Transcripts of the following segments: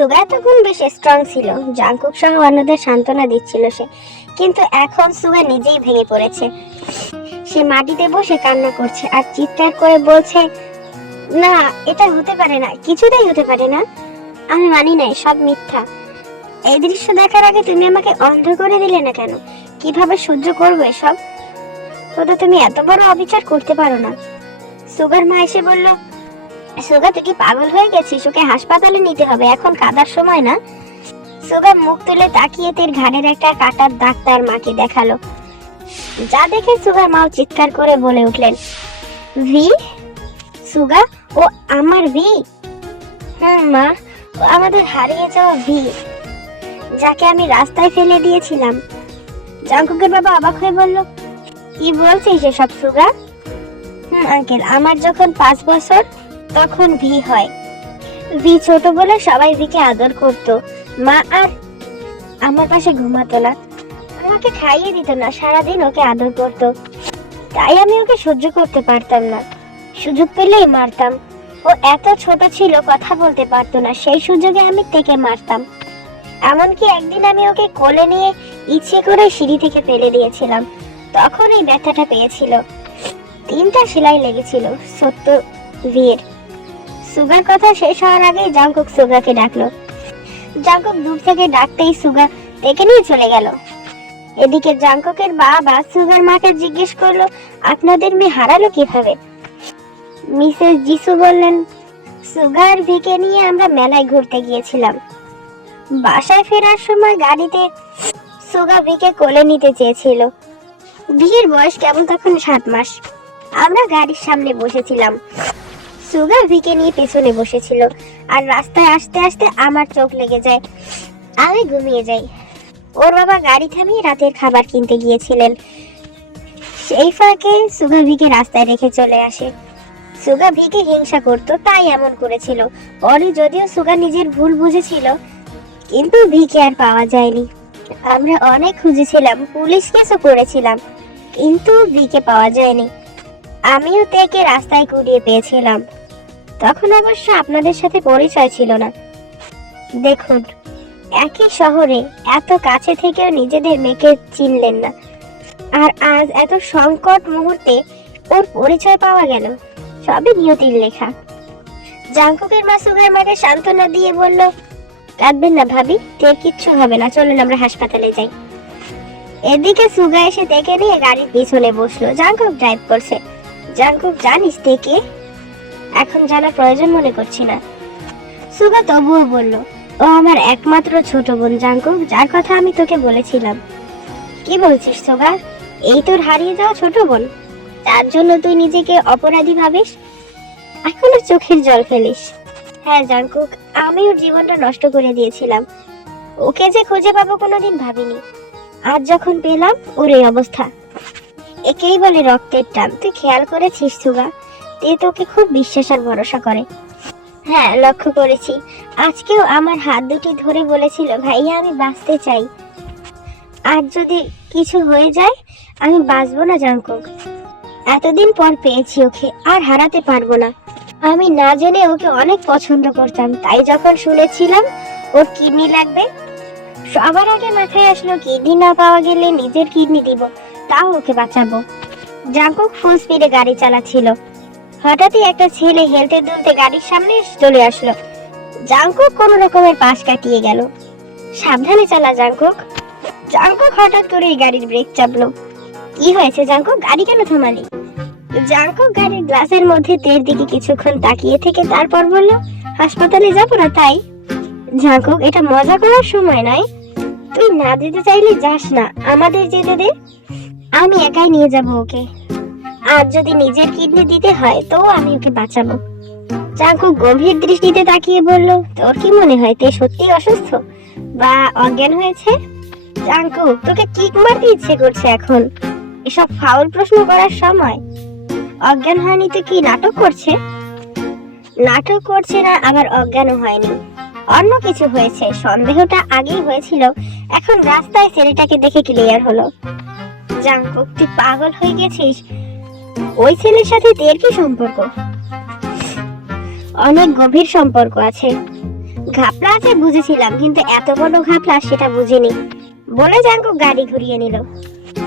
সুগা তখন বেশ স্ট্রং ছিল, জাংকুক সহ অন্যদের সান্ত্বনা দিচ্ছিল সে। কিন্তু এখন সুগা নিজেই ভেঙে পড়েছে। সে মাটিতে বসে কান্না করছে আর চিৎকার করে বলছে, না, এটা হতে পারে না, কিছুতেই হতে পারে না। আমি মানি নাই, সব মিথ্যা। এই দৃশ্য দেখার আগে তুমি আমাকে অন্ধ করে দিলে না কেন? কিভাবে সহ্য করবো এসব? তো তুমি এত বড় অবিচার করতে পারো না। সুগার মা এসে বলল, সুগা তুই কি পাগল হয়ে গেছিস? ওকে হাসপাতালে নিতে হবে, এখন কাঁদার সময় না। সুগা মুখ তুলে তাকিয়ে তার ঘাড়ের একটা কাটার দাগ তার মাকে দেখালো, যা দেখে সুগার মাও চিৎকার করে বলে উঠলেন, ভি? সুগা, ও আমার ভি? মা, ও আমাদের হারিয়ে যাওয়া ভি, যাকে আমি রাস্তায় ফেলে দিয়েছিলাম। জাংকুকের বাবা অবাক হয়ে বলল, কি বলছিস এসব সুগা? আঙ্কেল, আমার যখন 5 বছর তখন ভি হয়। ভি ছোট বলে সবাই ভিকে আদর করত। মা আর আমার পাশে ঘুমাতো না, আমাকে খাইয়ে দিত না, সারাদিন ওকে আদর করত। তাই আমি ওকে সহ্য করতে পারতাম না, সুযোগ পেলেই মারতাম। ও এত ছোট ছিল, কথা বলতে পারতো না, সেই সুযোগে আমি তেকে মারতাম। এমনকি একদিন আমি ওকে কোলে নিয়ে ইচ্ছে করে সিঁড়ি থেকে ফেলে দিয়েছিলাম, তখন এই ব্যথাটা পেয়েছিল। 3টা সেলাই লেগেছিল সত্য ভির। সুগার কথা শেষ হওয়ার আগেই জাংকুক সুগাকে ডাকলো। জাংকুক দূর থেকে ডাকতেই সুগা ডেকে নিয়ে চলে গেল। এদিকে জাংকুকের বাবা সুগার মাকে জিজ্ঞেস করলো, আপনাদের মেয়ে হারালো কিভাবে? মিসেস জিসু বললেন, সুগার ভিকে নিয়ে আমরা মেলায় ঘুরতে গিয়েছিলাম। বাসায় ফেরার সময় গাড়িতে সুগা ভিকে কোলে নিতে চেয়েছিল। ভির বয়স কেবল তখন 7 মাস। আমরা গাড়ির সামনে বসেছিলাম, সুগা ভিকে নিয়ে পেছনে বসেছিল। আর রাস্তায় আসতে আসতে আমার চোখ লেগে যায়, আমি ঘুমিয়ে যাই। ওর বাবা গাড়ি থামিয়ে রাতের খাবার কিনতে গিয়েছিলেন। সেই ফাঁকে সুগা ভিকে রাস্তায় রেখে চলে আসে। সুগা ভিকে হিংসা করতো, তাই এমন করেছিল। পরে যদিও সুগা নিজের ভুল বুঝেছিল, কিন্তু ভিকে আর পাওয়া যায়নি। আমরা অনেক খুঁজেছিলাম, পুলিশ কেসও করেছিলাম, কিন্তু ভিকে পাওয়া যায়নি। আমিও তেকে রাস্তায় কুড়িয়ে পেয়েছিলাম। তখন অবশ্য আপনাদের সাথে পরিচয় ছিল না। দেখুন, একই শহরে এত কাছে থেকেও নিজেদের মেয়েকে চিনলেন না, আর আজ এত সংকট মুহূর্তে ওর পরিচয় পাওয়া গেল। সবই নিয়তির লেখা। জাংকুকের মা সুগার মাকে সান্ত্বনা দিয়ে বলল, কাঁদবেন না ভাবি, তের কিচ্ছু হবে না, চলুন আমরা হাসপাতালে যাই। এদিকে সুগা এসে তেকে নিয়ে গাড়ির পিছনে বসলো। জাংকুক ড্রাইভ করছে। জাংকুক, জানিস তেকে? এখন জানার প্রয়োজন মনে করছি না। সুগা তবুও বলল, ও আমার একমাত্র ছোট বোন জাংকুক, যার কথা আমি তোকে বলেছিলাম। কি বলছিস সুগা? এই তোর হারিয়ে যাওয়া ছোট বোন? তার জন্য তুই নিজেকে অপরাধী ভাবিস? এখনো চোখের জল ফেলিস? হ্যাঁ জাংকুক, আমি ওর জীবনটা নষ্ট করে দিয়েছিলাম। ওকে যে খুঁজে পাবো কোনোদিন ভাবিনি। আজ যখন পেলাম, ওর এই অবস্থা। একেই বলে রক্তের টান। তুই খেয়াল করেছিস সুগা, তে তোকে খুব বিশ্বাস আর ভরসা করে। হ্যাঁ, লক্ষ্য করেছি। আজকেও আমার হাত দুটি ধরে বলেছিল, ভাইয়া আমি বাঁচতে চাই। আর যদি কিছু হয়ে যায়, আমি বাঁচবো না জাংকুক। এতদিন পর পেয়েছি ওকে, আর হারাতে পারবো না। আমি না জেনে ওকে অনেক পছন্দ করতাম, তাই যখন শুনেছিলাম ওর কিডনি লাগবে, সবার আগে মাথায় আসলো কিডনি না পাওয়া গেলে নিজের কিডনি দিব, তাও ওকে বাঁচাবো। জাংকুক ফুল স্পিডে গাড়ি চালাচ্ছিল। হঠাৎই একটা ছেলে হেলতে দুলতে গাড়ির সামনে চলে আসলো। জাংকুক কোন রকমের পাশ কাটিয়ে গেল। সাবধানে চালা জাংকুক। জাংকুক হঠাৎ করে গাড়ির ব্রেক চাপলো। কি হয়েছে জাংকুক, গাড়ি কেন থামালি? জাংকুক গাড়ির গ্লাসের মধ্যে তের দিকে কিছুক্ষণ তাকিয়ে থেকে তারপর বলল, হাসপাতালে যাবো না তাই। জাংকুক, এটা মজা করার সময় নয়। তুই না যেতে চাইলে যাস না, আমাদের যেতে দে। আমি একাই নিয়ে যাব ওকে। আর যদি নিজের কিডনি দিতে হয় তো আমি ওকে বাঁচাবো। জাংকুক গভীর দৃষ্টিতে তাকিয়ে বলল, তোর কি মনে হয় তে সত্যি অসুস্থ বা অজ্ঞান হয়েছে? জাংকুক, তোকে কিক মারতে ইচ্ছে করছে এখন? এসব ফাউল প্রশ্ন করার সময়। অজ্ঞান হয়নি তো কি নাটক করছে? নাটক করছে না, আবার অজ্ঞানও হয়নি। অন্য কিছু হয়েছে। সন্দেহটা আগেই হয়েছিল, এখন রাস্তায় ছেলেটাকে দেখে ক্লিয়ার হলো। জাংকুক, তুই পাগল হয়ে গেছিস? ওই ছেলের সাথে তের কি সম্পর্ক? অনেক গভীর সম্পর্ক আছে। ঘাপলা আছে বুঝেছিলাম, কিন্তু এত বড় ঘাপলা সেটা বুঝিনি বলে জাঙ্কুক গাড়ি ঘুরিয়ে নিল।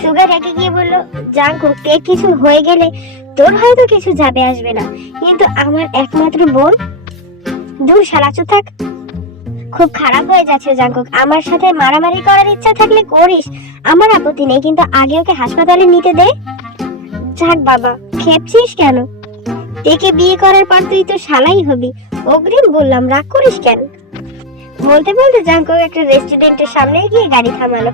সুগা রেগে গিয়ে বলল, জাঙ্কুক তে কিছু হয়ে গেলে তোর হয়তো কিছু যাবে আসবে না, কিন্তু আমার একমাত্র বোন। দূর শালা, চুপ থাক। খুব খারাপ হয়ে যাচ্ছে জাঙ্কুক, আমার সাথে মারামারি করার ইচ্ছা থাকলে করিস, আমার আপত্তি নেই, কিন্তু আগে ওকে হাসপাতালে নিতে দে। যাক বাবা, খেপছিস কেন? একে বিয়ে করার পর তুই তো শালাই হবি, অগ্রিম বললাম, রাগ করিস কেন? বলতে বলতে জাঙ্কুক একটা রেস্টুরেন্টের সামনে গিয়ে গাড়ি থামালো।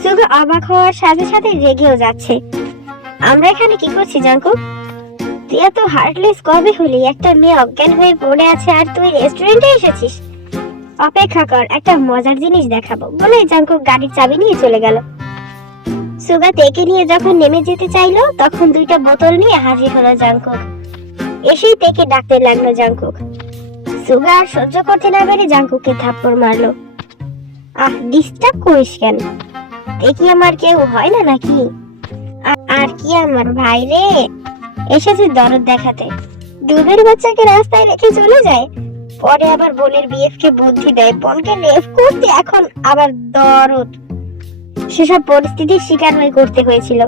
সুগা অবাক হওয়ার সাথে সাথে রেগেও যাচ্ছে। আমরা এখানে কি করছি জাঙ্কুক? তুই এত হার্টলেস কবে হলি? একটা মেয়ে অজ্ঞান হয়ে পড়ে আছে আর তুই রেস্টুরেন্টে এসেছিস? অপেক্ষা কর, একটা মজার জিনিস দেখাবো বলে জাঙ্কুক গাড়ির চাবি নিয়ে চলে গেল। সুগা তেকে নিয়ে যখন নেমে যেতে চাইলো, তখন দুইটা বোতল নিয়ে হাজির হলো জাঙ্কুক। এসেই তেকে ডাকতে লাগলো জাঙ্কুক। সুগা আর সহ্য করতে না পেরে জাঙ্কুককে থাপ্পড় মারলো। আহ, ডিস্টার্ব করিস কেন? এ কি আমার কেউ হয় না নাকি? আর কি আমার ভাই রে, এসেছে দরদ দেখাতে। দুধের বাচ্চাকে রাস্তায় রেখে চলে যায়, পরে আবার বোনের বিএফ কে বুদ্ধি দেয় বোনকে রেপ করতে, এখন আবার দরদ। সেসব পরিস্থিতির শিকার হয়ে করতে হয়েছিল।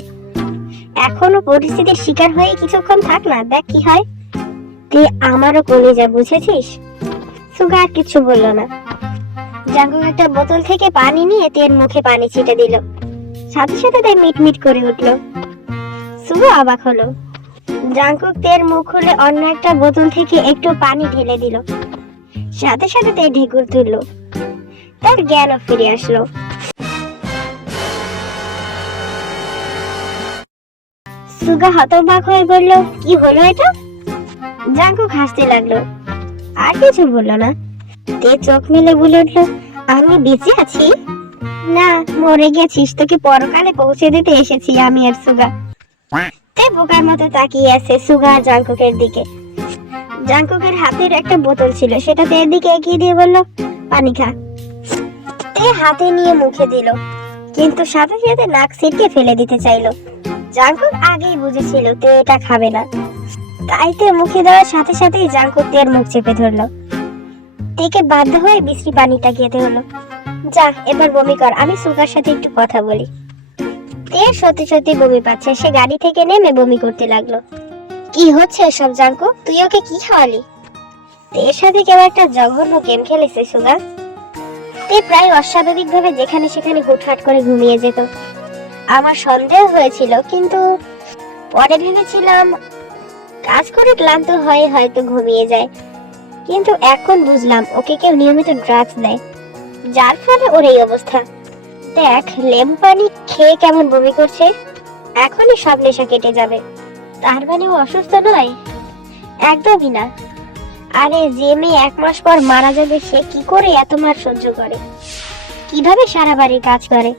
এখনো পরিস্থিতির শিকার হয়ে কিছুক্ষণ থাক না, দেখ কি হয়। তুই আমারও কলিজা, বুঝেছিস? সুগা আর কিছু বললো না। জাঙ্কুক একটা বোতল থেকে পানি নিয়ে তের মুখে পানি ছিটে দিল, সাথে সাথে তাই মিটমিট করে উঠলো। সুগা অবাক হলো। জাঙ্কুক তের মুখ খুলে অন্য একটা বোতল থেকে একটু পানি ঢেলে দিল, সাথে সাথে তে ঢেকুর তুললো, তার জ্ঞানও ফিরে আসলো। সুগা হতবাক হয়ে বলল, কি হলো এটা? জাঙ্কুক হাসতে লাগলো, আর কিছু বললো না। তে চোখ মেলে বলে উঠলো, আমি বেঁচে আছি? না, মরে গেছিস, তোকে পরকালে পৌঁছে দিতে এসেছি আমি আর সুগা। তে বোকার মতো তাকিয়ে আছে সুগা আর জাঙ্কুকের দিকে। জাঙ্কুকের হাতের একটা বোতল ছিল, সেটা তের দিকে এগিয়ে দিয়ে বলল, পানি খা। তে হাতে নিয়ে মুখে দিল, কিন্তু সাথে সাথে নাক ছিটকে ফেলে দিতে চাইলো। জাঙ্কুক আগেই বুঝেছিল তে এটা খাবে না, তাই তে মুখে দেওয়ার সাথে সাথেই জাঙ্কুক তের মুখ চেপে ধরলো। তেকে বাধ্য হয়ে বিশ্রী পানিটা খেতে হলো। যা, এবার বমি কর, আমি সুগার সাথে একটু কথা বলি। তে সত্যি সত্যি বমি পাচ্ছে, সে গাড়ি থেকে নেমে বমি করতে লাগলো। কি হচ্ছে এসব জাঙ্কুক? তুই ওকে কি খাওয়ালি? তের সাথে কেউ একটা জঘন্য গেম খেলেছে সুগা। তে প্রায় অস্বাভাবিক ভাবে যেখানে সেখানে হুটহাট করে ঘুমিয়ে যেত। আমার সন্দেহ হয়েছিল, কিন্তু পরে ভেবেছিলাম কাজ করে ক্লান্ত হয়ে হয়তো ঘুমিয়ে যায়, কিন্তু এখন বুঝলাম ওকে কেউ নিয়মিত ড্রাগস দেয়, যার ফলে ওর এই অবস্থা। দেখ, লেবু পানি খেয়ে কেমন বমি করছে, এখনই সব নেশা কেটে যাবে। তার মানে ও অসুস্থ নয়? একদমই না। আরে, যে মেয়ে 1 মাস পর মারা যাবে, সে কি করে এত মার সহ্য করে, কিভাবে সারা বাড়ি কাজ করে?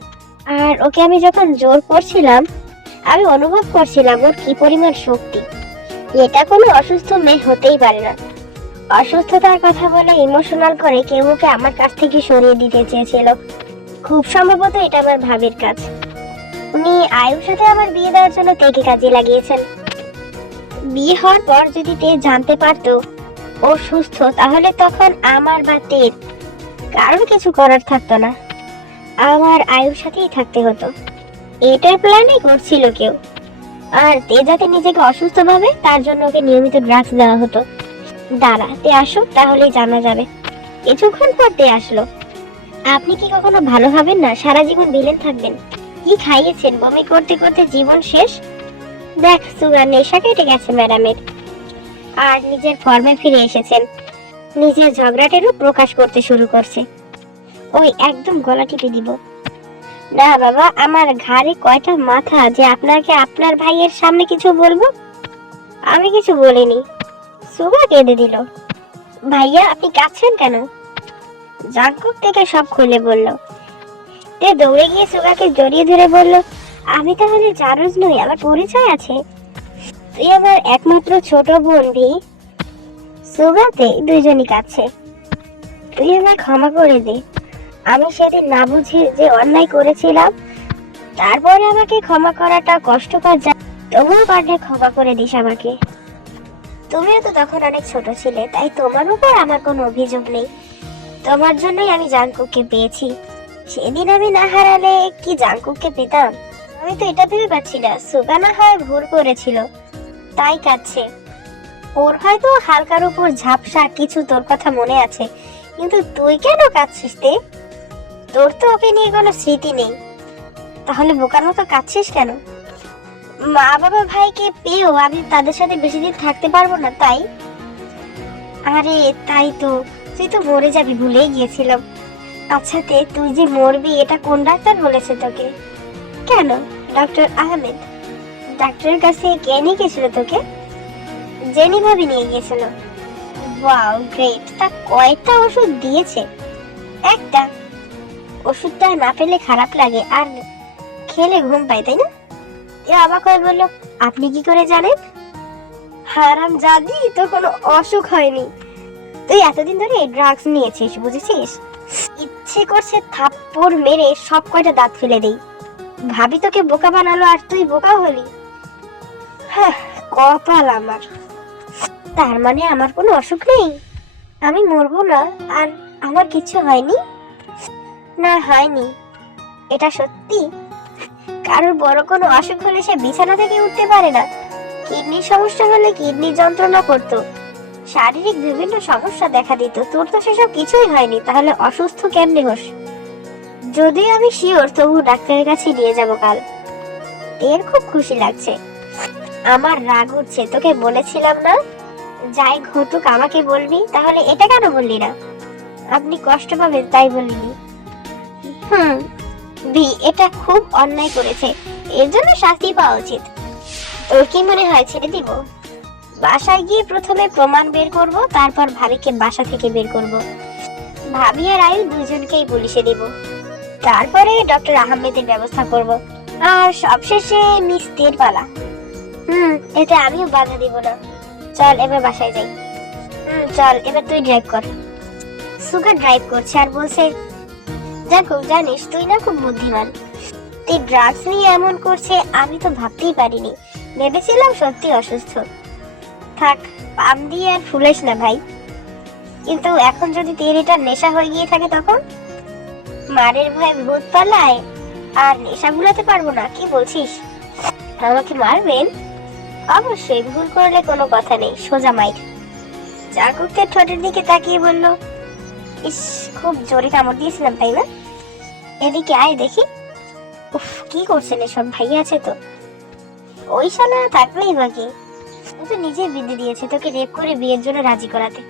আর ওকে আমি যখন জোর করছিলাম, আমি অনুভব করছিলাম ওর কি পরিমাণ শক্তি। এটা কোনো অসুস্থ মেয়ে হতেই পারে না। অসুস্থতার কথা বলে ইমোশনাল করে কেউ ওকে আমার কাছ থেকে সরিয়ে দিতে চেয়েছিল। খুব সম্ভবত এটা আমার ভাবির কাজ। উনি আয়ুর সাথে আমার বিয়ে দেওয়ার জন্য তেকে কাজে লাগিয়েছেন। বিয়ে হওয়ার পর যদি তে জানতে পারতো ও সুস্থ, তাহলে তখন আমার বা তের কারোর কিছু করার থাকতো না, আমার আয়ুর সাথেই থাকতে হতো। এটার প্ল্যানই করছিল কেউ। আর তে যাতে নিজেকে অসুস্থ ভাবে, তার জন্য ওকে নিয়মিত ড্রাগস দেওয়া হতো। দাঁড়া, তে আসুক, তাহলেই জানা যাবে। কিছুক্ষণ পর তে আসলো। আপনি কি কখনো ভালো হবেন না? সারা জীবন ভিলেন থাকবেন? কি খাইয়েছেন? বমি করতে করতে জীবন শেষ। দেখ সুগার, নেশা কেটে গেছে ম্যাডামের, আর নিজের ফর্মে ফিরে এসেছেন। নিজের ঝগড়াটেরও প্রকাশ করতে শুরু করছে। ওই একদম গলা টিপে দিব। না বাবা, আমার ঘাড়ে কয়টা মাথা যে আপনাকে আপনার ভাইয়ের সামনে কিছু বলবো? আমি কিছু বলিনি। সুগা কেঁদে দিল। ভাইয়া, আপনি কাঁদছেন কেন? জাঙ্কুক থেকে সব খুলে বলল। তে দৌড়ে গিয়ে সুগাকে জড়িয়ে ধরে বলল, আমি তাহলে জারজ নই? আমার পরিচয় আছে। তুই আমার একমাত্র ছোট বোন ভি। সুগাতে দুইজনই কাঁদছে। তুই আমায় ক্ষমা করে দে। আমি সেদিন না বুঝে যে অন্যায় করেছিলাম, তারপরে আমাকে ক্ষমা করাটা কষ্টকর, তবুও পারলে ক্ষমা করে দিস আমাকে। তুমিও তো তখন অনেক ছোট ছিলে, তাই তোমার উপর আমার কোনো অভিযোগ নেই। তোমার জন্যই আমি জাংকুককে পেয়েছি। সেদিন আমি না হারালে কি জাংকুককে পেতাম? আমি তো এটা ভেবে পাচ্ছি না, সুগা না হয় ভুল করেছিল তাই কাঁদছে। ওর হয়তো হালকার উপর ঝাপসা কিছু তোর কথা মনে আছে, কিন্তু তুই কেন কাঁদছিস তে? তোর তো ওকে নিয়ে কোনো স্মৃতি নেই, তাহলে বোকার মতো কাঁদছিস কেন? মা বাবা ভাইকে পেয়েও আমি তাদের সাথে বেশি দিন থাকতে পারবো না তাই। আরে তাই তো, তুই তো মরে যাবি ভুলেই গিয়েছিলাম। আচ্ছা তে, তুই যে মরবি এটা কোন ডাক্তার বলেছে তোকে? কেন, ডক্টর আহমেদ। ডাক্তারের কাছে কে নিয়ে গেছিল তোকে? জেনি ভাবি নিয়ে গিয়েছিল। ওয়াও গ্রেট, তা কয়টা ওষুধ দিয়েছে? একটা। ওষুধটা না পেলে খারাপ লাগে আর খেলে ঘুম পায় তাই না? এ অবাক হয়ে বললো, আপনি কি করে জানেন? হারাম জাদি, তো কোনো অসুখ হয়নি। তুই এতদিন ধরে ড্রাগস নিয়েছিস বুঝেছিস? ইচ্ছে করছে থাপ্পড় মেরে সব কয়টা দাঁত ফেলে দেই। ভাবি তোকে বোকা বানালো আর তুই বোকা হলি। হ্যাঁ, কপাল আমার। তার মানে আমার কোনো অসুখ নেই, আমি মরবো না আর আমার কিছু হয়নি? না হয়নি, এটা সত্যি। কারোর বড় কোনো অসুখ হলে সে বিছানা থেকে উঠতে পারে না, কিডনির সমস্যা হলে কিডনি যন্ত্রণা করতো, শারীরিক বিভিন্ন সমস্যা দেখা দিত। তোর তো সেসব কিছুই হয়নি, তাহলে অসুস্থ কেমনে হোস? যদিও আমি শিওর, তবু ডাক্তারের কাছে নিয়ে যাব কাল। এর খুব খুশি লাগছে। আমার রাগ হচ্ছে, তোকে বলেছিলাম না যাই ঘটুক আমাকে বলবি, তাহলে এটা কেন বললি না? আপনি কষ্ট পাবেন তাই বলিনি। বি, এটা খুব অন্যায় করেছে, এর জন্য শাস্তি পাওয়া উচিত। তোর কি মনে হয় ছেড়ে দিব? বাসায় গিয়ে প্রথমে প্রমাণ বের করব, তারপর ভাবিকে বাসা থেকে বের করব। ভাবি আর আয়ু দুজনকেই পুলিশে দিব, তারপরে ডক্টর আহমেদের ব্যবস্থা করব, আর সবশেষে মিস দের পালা। এটা আমিও বাধা দিব না। চল এবার বাসায় যাই। চল, এবার তুই ড্রাইভ কর। সুগা ড্রাইভ করছে আর বলছে, দেখো জানিস তুই না খুব বুদ্ধিমান। তুই ড্রাগস নিয়ে এমন করছে আমি তো ভাবতেই পারিনি, ভেবেছিলাম সত্যি অসুস্থ। থাক, পাম দিয়ে আর ফুলেস না ভাই। কিন্তু এখন যদি তোর এটা নেশা হয়ে গিয়ে থাকে তখন? মারের ভয়ে ভূত পালায় আর নেশা ভুলাতে পারবো না, কি বলছিস? আমাকে মারবেন? অবশ্যই, ভুল করলে কোনো কথা নেই, সোজা মাইর। জাগুকের ঠোঁটের দিকে তাকিয়ে বলল, ইস, খুব জোরে কামড় দিয়েছিলাম তাই না? এদিকে আয় দেখি। উফ, কি করছেন এসব? ভাইয়া আছে তো? ওই শালা থাকলেই বাকি, ও তো নিজে বিদ্যে দিয়েছে তোকে রেপ করে বিয়ের জন্য রাজি করাতে।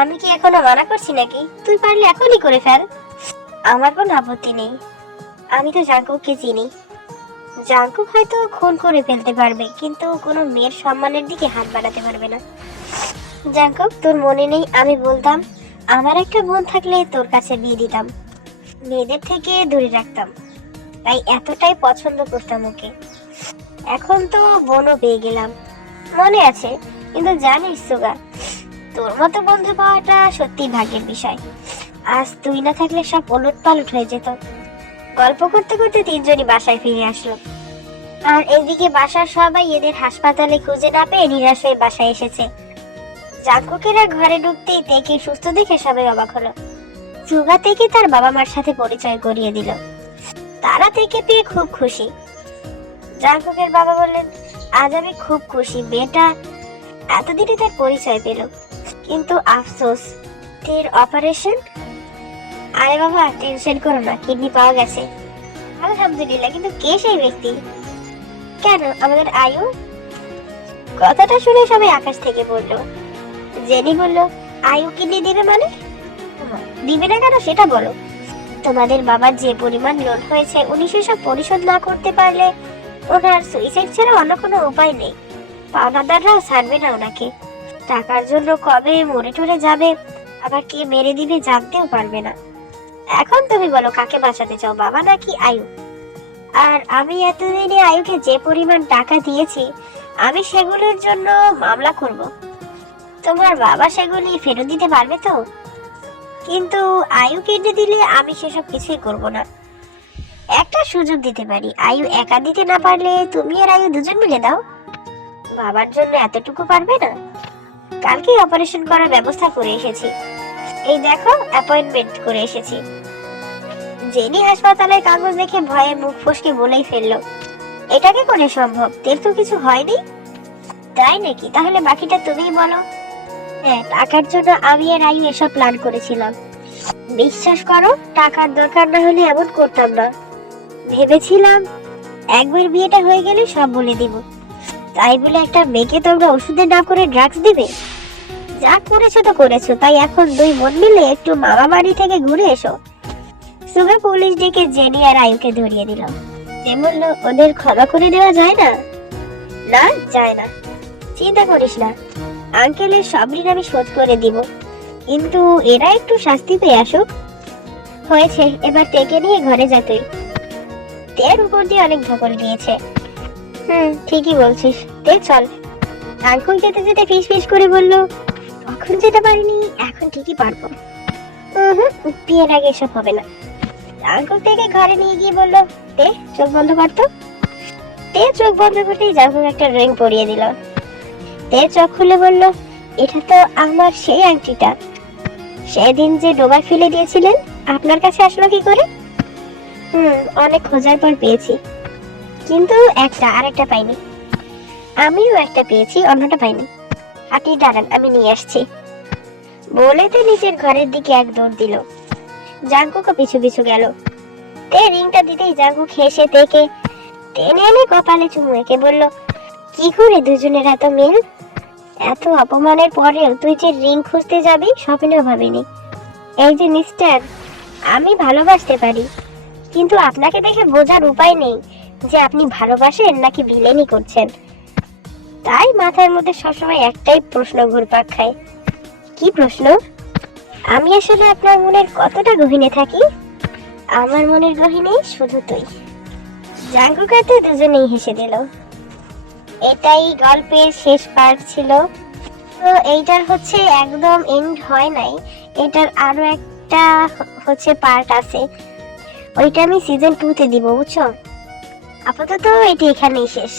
আমি কি এখনো মানা করছি নাকি? তুই পারলে এখনই করে ফেল, আমার কোনো আপত্তি নেই। আমি তো জাঙ্কুককে চিনি, জাঙ্কুক হয়তো খুন করে ফেলতে পারবে, কিন্তু কোনো মেয়ের সম্মানের দিকে হাত বাড়াতে পারবে না। জাঙ্কুক, তোর মনে নেই আমি বলতাম আমার একটা বোন থাকলে তোর কাছে বিয়ে দিতাম, মেয়েদের থেকে দূরে রাখতাম, তাই এতটাই পছন্দ করতাম ওকে। এখন তো বোনও পেয়ে গেলাম, মনে আছে। কিন্তু জানিস সুগা, তোর মতো বন্ধু পাওয়াটা সত্যি ভাগ্যের বিষয়। আজ তুই না থাকলে সব ওলট পালট হয়ে যেত। গল্প করতে করতে তিনজনই বাসায় ফিরে আসলো, আর এদিকে বাসার সবাই এদের হাসপাতালে খুঁজে না পেয়ে নিরাশ হয়ে বাসায় এসেছে। জাঙ্কুকেরা ঘরে ঢুকতেই তেকে সুস্থ দেখে সবাই অবাক হলো। সুগা তেকে তার বাবা মার সাথে পরিচয় করিয়ে দিল, তারা তেকে পেয়ে খুব খুশি। জাঙ্কুকের বাবা বললেন, আজ আমি খুব খুশি, মেয়েটা এতদিনে তার পরিচয় পেল। কিন্তু আফসোস, তের অপারেশন। আরে বাবা, টেনশন করো না, কিডনি পাওয়া গেছে আলহামদুলিল্লাহ। কিন্তু কে সেই ব্যক্তি? কেন, আমাদের আয়ু? কথাটা শুনে সবাই আকাশ থেকে বলল। জেনি বলল, আয়ু কিডনি দিবে মানে? দিবে না কেন সেটা বলো। তোমাদের বাবার যে পরিমাণ লোন হয়েছে, উনি সেসব পরিশোধ না করতে পারলে ওনার সুইসাইড ছাড়া অন্য কোনো উপায় নেই। পাওনাদাররাও ছাড়বে না ওনাকে। টাকার জন্য কবে মরে টরে যাবে, আবার কে মেরে দিবে জানতেও পারবে না। এখন তুমি বলো কাকে বাঁচাতে চাও, বাবা নাকি আয়ু? আর আমি এতদিনে আয়ুকে যে পরিমাণ টাকা দিয়েছি, আমি সেগুলোর জন্য মামলা করব। তোমার বাবা সেগুলি ফেরত দিতে পারবে তো? কিন্তু আয়ু কিডনি দিলে আমি সেসব কিছুই করব না। একটা সুযোগ দিতে পারি, আয়ু একা দিতে না পারলে তুমি আর আয়ু দুজন মিলে দাও। বাবার জন্য এতটুকু পারবে না? কালকে অপারেশন করার ব্যবস্থা করে এসেছি। এই দেখো অ্যাপয়েন্টমেন্ট করে এসেছি। জেনি হাসপাতালের কাগজ দেখে ভয়ে মুখ ফসকে বলেই ফেললো, এটা কি করে সম্ভব? তের তো কিছু হয়নি। তাই নাকি? তাহলে বাকিটা তুমিই বলো। হ্যাঁ, টাকার জন্য আমি আর আয়ু এসব প্ল্যান করেছিলাম। বিশ্বাস করো, টাকার দরকার না হলে এমন করতাম না। ভেবেছিলাম একবার বিয়েটা হয়ে গেলে সব বলে দিব। তাই বলে একটা মেয়েকে তোমরা ওষুধে না করে ড্রাগস দিবে? যা করেছো তো করেছো, তাই এখন দুই মন মিলে একটু মামা বাড়ি থেকে ঘুরে এসো। সুগা পুলিশ ডেকে জেনি আর আয়ুকে ধরিয়ে দিল। সে বলল, ওদের ক্ষমা করে দেওয়া যায় না? না, যায় না। চিন্তা করিস না, আঙ্কেলের সব ঋণ আমি শোধ করে দিব, কিন্তু এরা একটু শাস্তি পেয়ে আসুক। হয়েছে, এবার তেকে নিয়ে ঘরে যা তুই। তের উপর দিয়ে অনেক ধকল দিয়েছে। ঠিকই বলছিস, তে চল। আঙ্কুল যেতে যেতে ফিস ফিস করে বলল, তখন যেতে পারিনি, এখন ঠিকই পারবো। বিয়ের আগে এসব হবে না। আঙ্কুল থেকে ঘরে নিয়ে গিয়ে বলল, তে চোখ বন্ধ করতো। তে চোখ বন্ধ করতেই জাঙ্কুক একটা রিং পরিয়ে দিল। তে চোখ খুলে বলল, এটা তো আমার সেই আংটিটা। সেদিন যে ডোবায় ফেলে দিয়েছিলেন, আপনার কাছে আসলো কি করে? অনেক খোঁজার পর পেয়েছি, কিন্তু আরেকটা পাইনি। আমিও একটা পেয়েছি, অন্যটা পাইনি। আপনি দাঁড়ান, আমি নিয়ে আসছি। বলে তো নিজের ঘরের দিকে এক দৌড় দিল। জাঙ্কুকও পিছু পিছু গেল। তে রিংটা দিতেই জাঙ্কুক হেসে তেকে টেনে এনে কপালে চুমু এঁকে বলল, কি করে দুজনের এত মিল? এত অপমানের পরেও তুই যে রিং খুঁজতে যাবি স্বপ্নেও ভাবিনি। এই যে মিস্টার, আমি ভালোবাসতে পারি, কিন্তু আপনাকে দেখে বোঝার উপায় নেই যে আপনি ভালোবাসেন নাকি ভিলেনি করছেন। তাই মাথার মধ্যে সবসময় একটাই প্রশ্ন ঘুরপাক খায়। কি প্রশ্ন? আমি আসলে আপনার মনের কতটা গহীনে থাকি? আমার মনের গহীনে শুধু তুই। জাঙ্কুকাতে দুজনেই হেসে দিল। এটাই গল্পের শেষ পার্ট ছিল। তো এইটার হচ্ছে একদম এন্ড হয় নাই, এটার আরো একটা হচ্ছে পার্ট আছে, ওইটা আমি সিজন 2 তে দিব, বুঝছো? আপাতত এটি এখানেই শেষ।